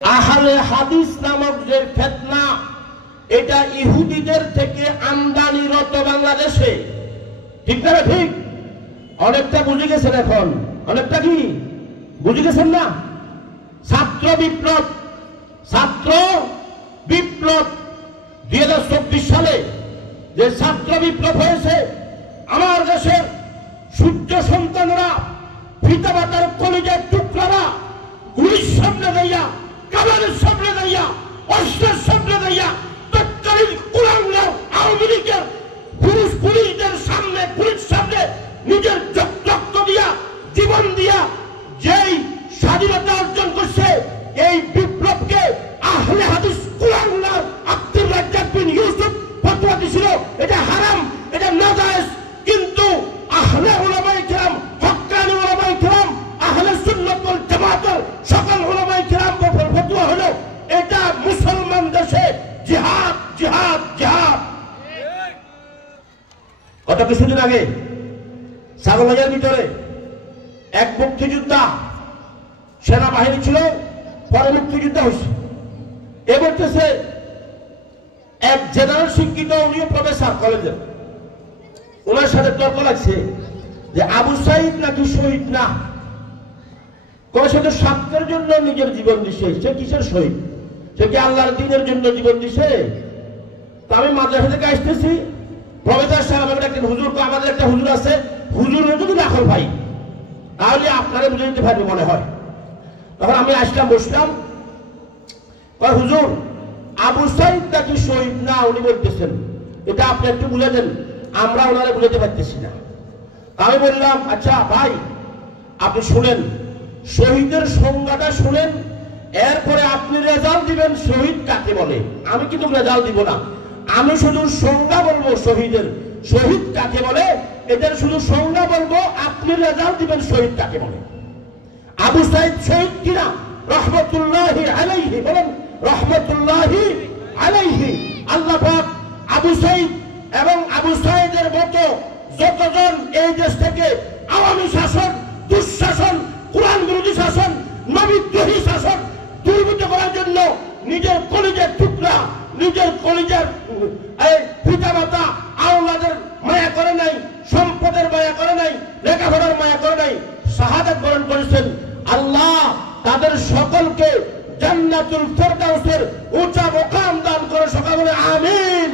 আহলে হাদিস নামক যে ফিতনা, এটা ইহুদিদের থেকে আমদানিরত বাংলাদেশে। ঠিক না? ঠিক অনেকটা বুঝে গেছেন, এখন অনেকটা কি বুঝে গেছেন না? ছাত্র বিপ্লব 2024 সালে যে ছাত্র বিপ্লব হয়েছে, আমার দেশের সূর্য সন্তানরা, পিতামাতার কলিজার টুকরারা গুলির সামনে দাঁড়িয়া, কামানের সামনে দাঁড়িয়া, অস্ত্রের সামনে দাঁড়িয়া, তৎকালীন কুলাঙ্গার আওয়ামী লীগের পুলিশদের সামনে, পুলিশ সামনে নিজের রক্ত দিয়া, জীবন দিয়া যেই স্বাধীনতা অর্জন করছে, এই বিপ্লবকে আহলে হাদিস কুলাঙ্গার আব্দুর রাজ্জাক বিন ইউসুফ ফতোয়া দিয়েছিল এটা হারাম, এটা নাজায়েজ। কিন্তু আহলে উলামায়ে কেরাম, হক্কানি উলামায়ে কেরাম, আহলে সুন্নাত ওয়াল জামাতের সকল উলামায়ে কেরাম ফতোয়া হলো এটা মুসলমান দেশে জিহাদ, জিহাদ, জিহাদ। কত কিছুদিন আগে ছাগলবাজার ভিতরে এক মুক্তিযোদ্ধা, সেনাবাহিনী ছিল, পরে মুক্তিযুদ্ধ হয়েছে। এ বলতেছে এক জেনারেল শিক্ষিত, উনিও প্রফেসর কলেজের, ওনার সাথে তর্ক লাগছে যে আবু সাইদ নাকি শহীদ না। কোন সাথে স্বার্থের জন্য নিজের জীবন দিছে, সে কিসের শহীদ? সে কি আল্লাহর দ্বীনের জন্য জীবন দিছে? তো আমি মাদ্রাসা থেকে আসতেছি, প্রফেসর সাহেব আমাকে একটা হুজুর, আমাদের একটা হুজুর আছে, হুজুর যদি রাখল ভাই, তাহলে আপনারা বুঝে নিতে পারবে মনে হয়। তখন আমি আসলাম, বসলাম, হুজুর আবু সাইদ নাকি শহীদ না উনি বলতেছেন, এটা আপনি একটু বুঝে দেন, আমরা ওনারা বুঝাতে পারতেছি না। আমি বললাম আচ্ছা ভাই, আপনি শুনেন, শহীদের সংজ্ঞাটা শুনেন, এরপরে আপনি রেজাল্ট দিবেন শহীদ কাকে বলে। আমি কিন্তু রেজাল্ট দিব না, আমি শুধু সংজ্ঞা বলবো শহীদের, শহীদ কাকে বলে এদের শুধু সংজ্ঞা বলবো, আপনি রেজাল্ট দিবেন শহীদ কাকে বলে। আবু সাইদ শহীদ কিনা? রহমতুল্লাহি আলাইহি বলেন, রহমতুল্লাহি আলাইহি। আল্লাহ পাক আবু সাইদ এবং আবু সাইদের মতো যতজন এই দেশ থেকে আওয়ামী শাসন, দুঃশাসন, কোরআন বিরোধী শাসন, নবীদ্রোহী শাসন দুর্বৃত্ত করার জন্য নিজের কলিজার টুকরা, নিজের কলিজার পিতামাতা আওলাদের মায়া করে নাই, সম্পদের মায়া করে নাই, লেখাপড়ার মায়া করে নাই, শাহাদাত বরণ করেছেন। আল্লাহ তাদের সকলকে জান্নাতুল ফেরদাউসের উঁচা মুকাম দান করে। সকাল বলে আমিন,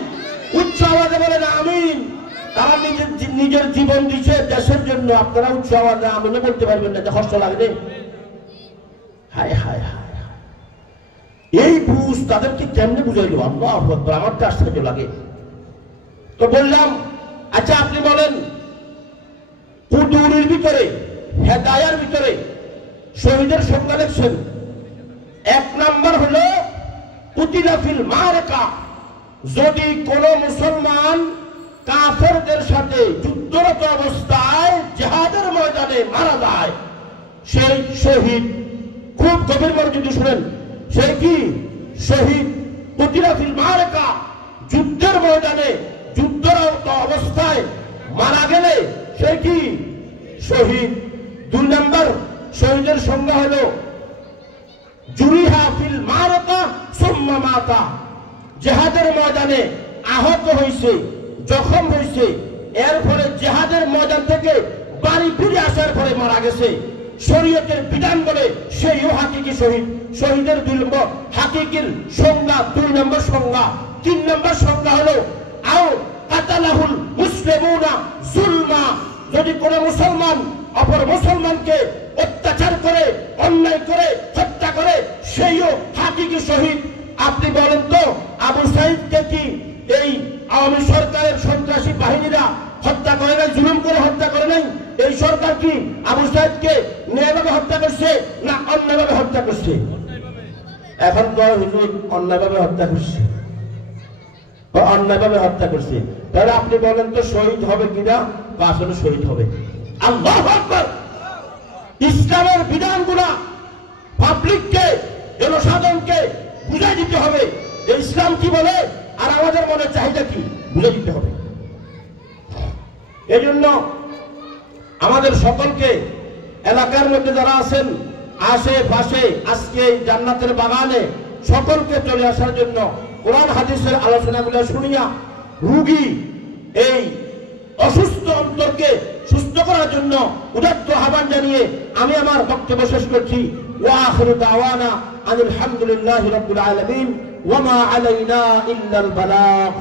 উচ্চ আওয়াজে বলেন আমিন। তারা নিজের জীবন দিচ্ছে দেশের জন্য, আপনারা উচ্চ আওয়াজে আমিন বলতে পারবেন না, কষ্ট লাগবে। হায় হায় হায়, এই বুঝ তাদেরকে কেমনে বুঝাইলো? আল্লাহু আকবার, আমার তো আশ্চর্য লাগে। তো বললাম আচ্ছা আপনি বলেন, কুদুরের ভিতরে, হেদায়ার ভিতরে শহীদের সংজ্ঞা লিখছেন। এক নাম্বার হলো কুতিলা ফিল মারকা, যদি কোন মুসলমান কাফেরদের সাথে যুদ্ধরত অবস্থায় জিহাদের ময়দানে মারা যায়, সেই শহীদ। খুব গভীর মনোযোগ শুনেন, সেই কি শহীদ? কুতিলা ফিল মারকা, যুদ্ধের ময়দানে যুদ্ধরত অবস্থায় মারা গেলে সে কি শহীদ। দুই নাম্বার শহীদের সংজ্ঞা হলো জুরিহা ফিল মারকা সুম্মা মাতা, জিহাদের ময়দানে আহত হইছে, জখম হইছে, এরপরে জিহাদের ময়দান থেকে বাড়ি ফিরে আসার পরে মারা গেছে, শরীয়তের বিধান বলে সেইও হাকিকি শহীদ। শহীদের 2 নম্বর হাকিকির সংজ্ঞা, 2 নম্বর সংজ্ঞা। 3 নম্বর সংজ্ঞা হলো আও কাতালাহুল মুসলিমুনা যুলমা, যদি কোন মুসলমান অপর মুসলমানকে অত্যাচার করে, অন্যায় করে, হত্যা করে, সেইও হাকিকি শহীদ। আপনি বলেন তো আবু সাইদকে কি এই আওয়ামী সরকারের সন্ত্রাসী বাহিনীরা হত্যা করে নাই, জুলুম করে হত্যা করে নাই? এই সরকার কি আবু সাইদকে ন্যায়ভাবে হত্যা করছে না অন্যায়ভাবে হত্যা করছে? এখন তো হুজুর অন্যায়ভাবে হত্যা করছে, অন্যায়ভাবে হত্যা করছে। তাহলে আপনি বলেন তো শহীদ হবে কিনা? আসলে শহীদ হবে। আল্লাহু আকবার। ইসলামের বিধানগুলা পাবলিককে, জনসাধারণকে বুঝাই দিতে হবে যে ইসলাম কি বলে আর আমাদের মনের চাহিদা কি, বুঝে দিতে হবে। এই জন্য আমাদের সকলকে, এলাকার মধ্যে যারা আছেন আশেপাশে আজকে এই জান্নাতের বাগানে সকলকে চলে আসার জন্য কোরআন হাদিসের আলোচনাগুলো শুনিয়া রোগী এই অসুস্থ অন্তরকে সুস্থ করার জন্য উদাত্ত আহ্বান জানিয়ে আমি আমার বক্তব্য শেষ করছি। ওয়া আখিরু দাওয়ানা আনিল হামদুলিল্লাহি রাব্বিল আলামিন ওয়া মা আলাইনা ইল্লাল বালাগ।